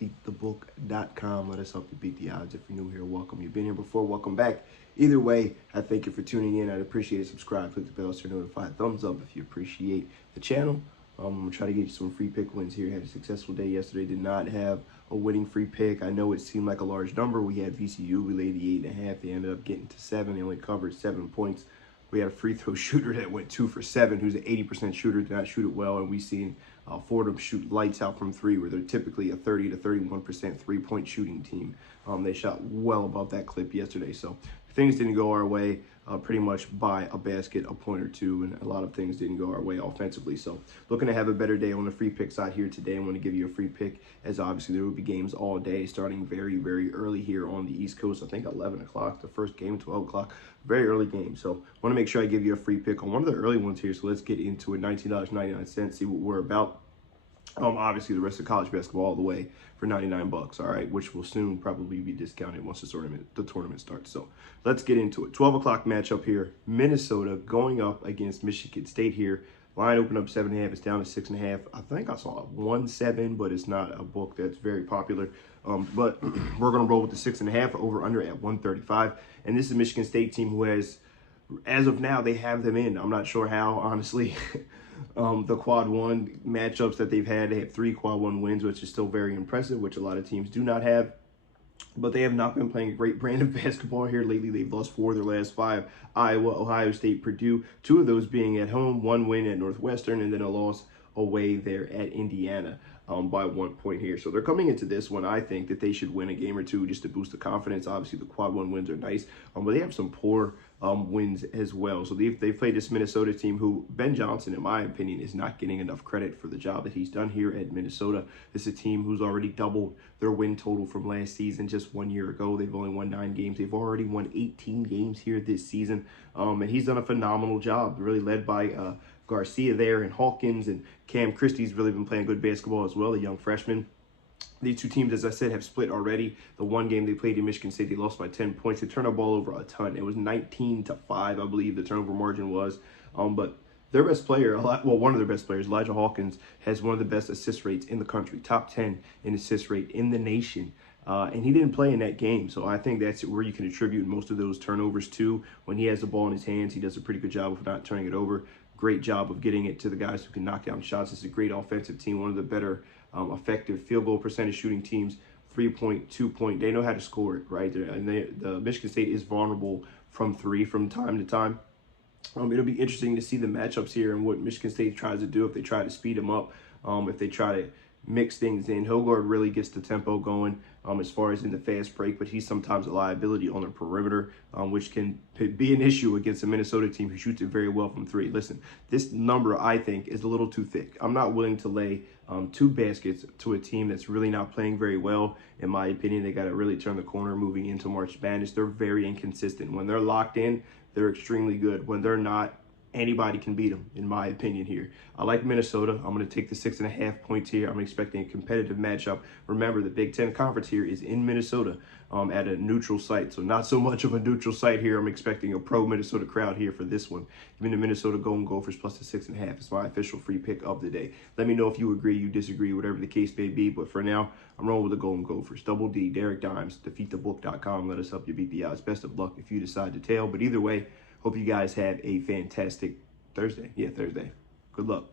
defeatthebook.com. Let us help you beat the odds. If you're new here, welcome. You've been here before, welcome back. Either way, I thank you for tuning in. I'd appreciate it. Subscribe, click the bell so you're notified. Thumbs up if you appreciate the channel. I'm going to try to get you some free pick wins here. Had a successful day yesterday. Did not have a winning free pick. I know it seemed like a large number. We had VCU. We laid the 8.5. They ended up getting to 7. They only covered 7 points. We had a free throw shooter that went 2 for 7, who's an 80% shooter, did not shoot it well. And we seen Fordham shoot lights out from 3, where they're typically a 30 to 31% three-point shooting team. They shot well above that clip yesterday. So things didn't go our way pretty much by a basket, a point or two, and a lot of things didn't go our way offensively. So looking to have a better day on the free pick side here today. I want to give you a free pick, as obviously there will be games all day starting very, very early here on the East Coast. I think 11 o'clock, the first game, 12 o'clock, very early game. So I want to make sure I give you a free pick on one of the early ones here. So let's get into it. $19.99, see what we're about. Obviously the rest of college basketball all the way for 99 bucks, all right, which will soon probably be discounted once the tournament starts. So let's get into it. 12 o'clock matchup here. Minnesota going up against Michigan State here. Line opened up 7.5. It's down to 6.5. I think I saw 1-7, but it's not a book that's very popular. But we're going to roll with the 6.5 over under at 135. And this is a Michigan State team who has, as of now, they have them in. I'm not sure how, honestly. The quad one matchups that they've had, they have 3 quad one wins, which is still very impressive, which a lot of teams do not have. But they have not been playing a great brand of basketball here lately. They've lost 4 of their last 5. Iowa, Ohio State, Purdue, 2 of those being at home, 1 win at Northwestern, and then a loss away there at Indiana by 1 point here. So they're coming into this one, I think, that they should win a game or two just to boost the confidence. Obviously, the quad one wins are nice, but they have some poor wins as well. So they've played this Minnesota team who Ben Johnson, in my opinion, is not getting enough credit for the job that he's done here at Minnesota. This is a team who's already doubled their win total from last season just 1 year ago. They've only won 9 games. They've already won 18 games here this season. And he's done a phenomenal job, really led by Garcia there and Hawkins, and Cam Christie's really been playing good basketball as well, the young freshman. These two teams, as I said, have split already. The one game they played in Michigan State, they lost by 10 points. They turned the ball over a ton. It was 19-5, I believe the turnover margin was. But their best player, one of their best players, Elijah Hawkins, has one of the best assist rates in the country, top 10 in assist rate in the nation. And he didn't play in that game, so I think that's where you can attribute most of those turnovers to. When he has the ball in his hands, he does a pretty good job of not turning it over. Great job of getting it to the guys who can knock down shots. It's a great offensive team, one of the better effective field goal percentage shooting teams, 3-point, 2-point. They know how to score it, right? And the Michigan State is vulnerable from 3 from time to time. It'll be interesting to see the matchups here and what Michigan State tries to do, if they try to speed them up, if they try to mix things in. Hogard really gets the tempo going as far as in the fast break, but he's sometimes a liability on the perimeter, which can be an issue against a Minnesota team who shoots it very well from 3. Listen, this number, I think, is a little too thick. I'm not willing to lay 2 baskets to a team that's really not playing very well. In my opinion, they got to really turn the corner moving into March Madness. They're very inconsistent. When they're locked in, they're extremely good. When they're not, anybody can beat them, in my opinion here. I like Minnesota. I'm going to take the 6.5 points here. I'm expecting a competitive matchup. Remember, the Big Ten Conference here is in Minnesota at a neutral site. So not so much of a neutral site here. I'm expecting a pro-Minnesota crowd here for this one. Give me the Minnesota Golden Gophers plus the 6.5. It's my official free pick of the day. Let me know if you agree, you disagree, whatever the case may be. But for now, I'm rolling with the Golden Gophers. Double D, Derek Dimes, defeatthebook.com. Let us help you beat the odds. Best of luck if you decide to tail. But either way, hope you guys have a fantastic Thursday. Yeah, Thursday. Good luck.